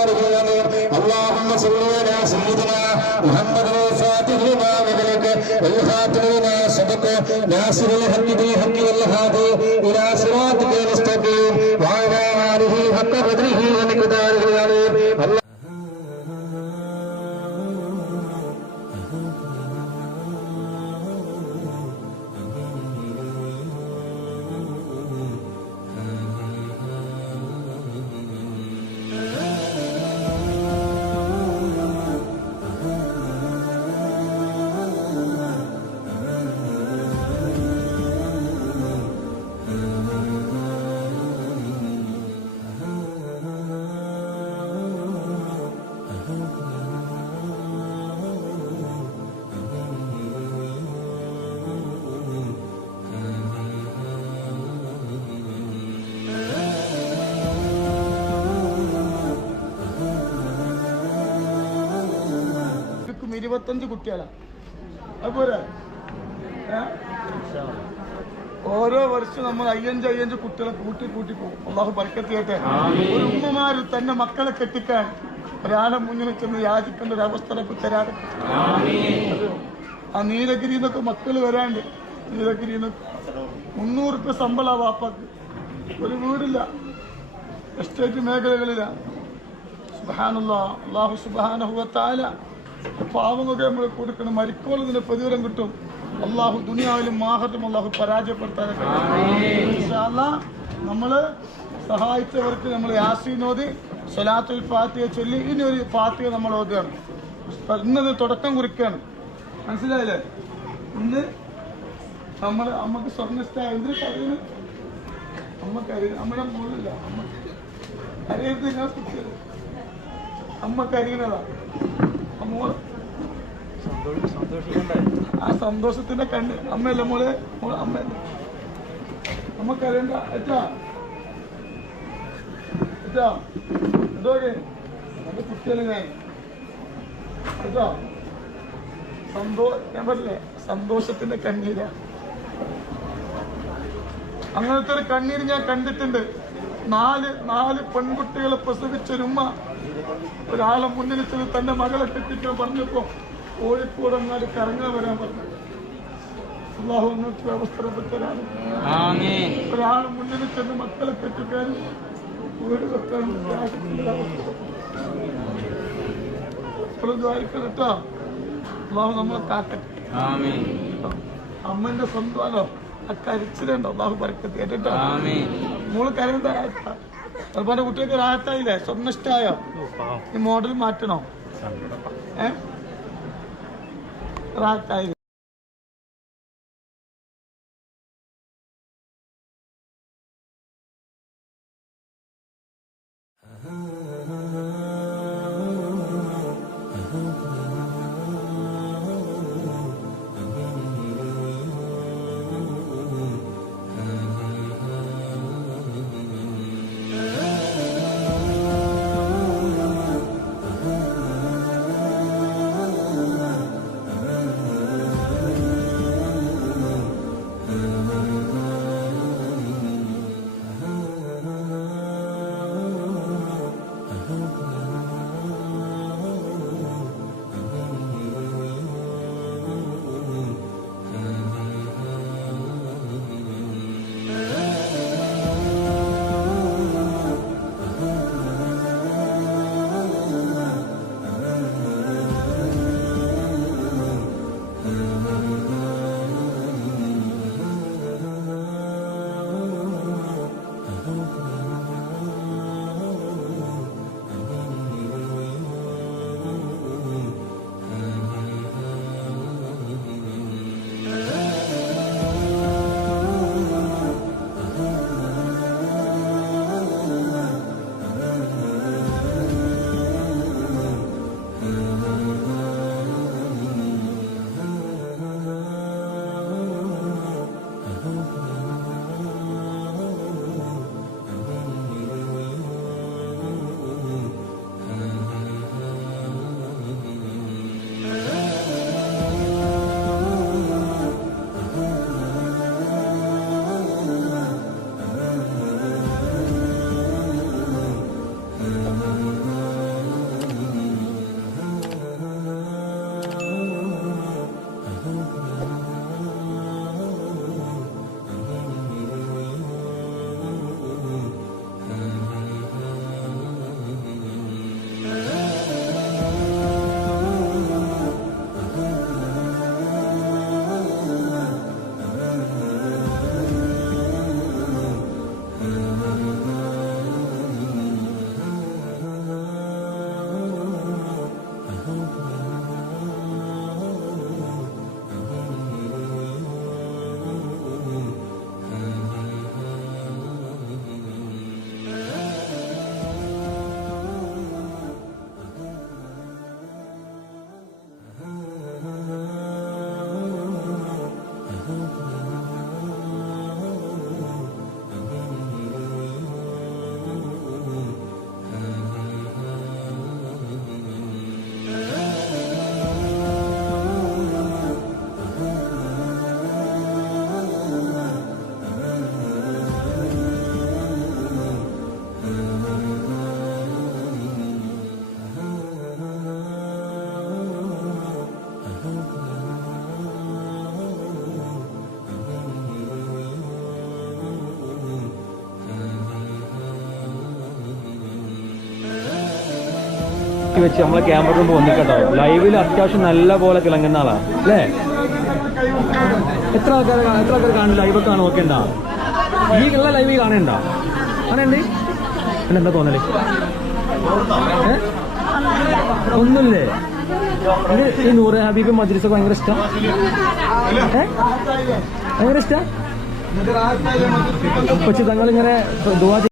وبارك عليه اللهم صل على سيدنا محمد الفاتح لما أغلق والخاتم لما سبق ناصر الحق بالحق والهادي إلى صراطك المستقيم وعلى آله حق قدره ومقداره العظيم. കുട്ടികളാണ് അതുപോലെ ഓരോ വർഷം നമ്മൾ 5 കുട്ടികളെ കൂട്ടി പോകും. അള്ളാഹു ബർക്കത്ത് ചെയ്യട്ടെ. ഒരു ഉമ്മമാര് തന്നെ മക്കളെ കെട്ടിക്കാൻ ഒരാളെ മുന്നിൽ ചെന്ന് യാചിക്കേണ്ട ഒരു അവസ്ഥ തരാതെ ആ നീലഗിരിന്നൊക്കെ മക്കള് വരാണ്ട് നീലഗിരിന്നൊക്കെ 300 രൂപ ശമ്പള വാപ്പാക്ക് ഒരു വീടില്ല എസ്റ്റേറ്റ് മേഖലകളില സുബ്ഹാനല്ലാഹ് അല്ലാഹു സുബ്ഹാനഹു വ തആല പാവങ്ങൾക്ക് നമ്മൾ കൊടുക്കണം മരിക്കോളം ഇതിന്റെ പ്രതിഫലം കിട്ടും. അള്ളാഹു ദുനിയാവിലും മാഹത്തും അള്ളാഹു പരാജയപ്പെടുത്താനൊക്കെ നമ്മള് സഹായിച്ചവർക്ക് നമ്മൾ യാസീനോദി സ്വലാത്തുൽ ഫാത്തിഹ ചൊല്ലി ഇനി ഒരു ഫാത്തിഹ നമ്മൾ ഓതുകയാണ്. ഇന്നത് തുടക്കം കുറിക്കുകയാണ്. മനസ്സിലായില്ലേ? ഇന്ന് നമ്മള് അമ്മക്ക് സ്വർണ്ണിഷ്ടായ എന്തിനു കരയുന്നു? അമ്മക്കറിയ അമ്മയുടെ മോളില്ല അമ്മക്ക് അറിയരുത് ഞാൻ കുട്ടിയത് അമ്മക്ക് അറിയുന്നതാ. ആ സന്തോഷത്തിന്റെ കണ്ണ് അമ്മയല്ല മോളെ അമ്മയല്ല അമ്മക്കറിയണ്ട എന്തോക്കെ എന്റെ കുട്ടികളെ ഞാൻ പറഞ്ഞില്ലേ സന്തോഷത്തിന്റെ കണ്ണീരാ. അങ്ങനത്തെ ഒരു കണ്ണീര് ഞാൻ കണ്ടിട്ടുണ്ട്. നാല് പെൺകുട്ടികളെ പ്രസവിച്ചൊരുമ്മ ഒരാളെ മുന്നിൽ ചെന്ന് തന്റെ മകളെ കെട്ടിക്കാൻ പറഞ്ഞപ്പോ കോഴിക്കോട് അങ്ങാട് കറങ്ങാൻ വരാൻ പറഞ്ഞു. അള്ളാഹു അങ്ങനത്തെ വ്യവസ്ഥ പറ്റലാണ്. ഒരാളെ മുന്നിൽ ചെന്ന് മക്കളെ കെട്ടിക്കാനും വീട് വെക്കാനും കേട്ടോ. അള്ളാഹു നമ്മളെ കാക്കട്ടെ. അമ്മന്റെ സ്വന്തമാണോ ആ കരിച്ചിലുണ്ടോ? അള്ളാഹു ബർക്കത്ത് കേട്ടോ. മോള് കരയുന്ന അതുപോലെ കുട്ടികൾക്ക് റാഹത്തായില്ലേ? സ്വർണ്ണിഷ്ടായോ? ഈ മോഡൽ മാറ്റണോ? റാഹത്തായി മാറ്റി വെച്ച് നമ്മളെ ക്യാമറ കൊണ്ട് വന്നിട്ടോ. ലൈവിൽ അത്യാവശ്യം നല്ല പോലെ തിളങ്ങുന്ന ആളാണ് അല്ലേ? എത്ര ആൾക്കാർ കാണും? ലൈവൊക്കെ കാണും ഒക്കെ ഉണ്ടാ? ഈ ഉള്ള ലൈവ് കാണണ്ട അങ്ങനെയുണ്ട്. പിന്നെ എന്താ തോന്നല്? ഒന്നുമില്ലേ? ഈ നൂറ് ഹബീബ് മജ്ലിസൊക്കെ ഭയങ്കര ഇഷ്ടം? ഭയങ്കര ഇഷ്ടം? പക്ഷെ തങ്ങളിങ്ങനെ ദുആ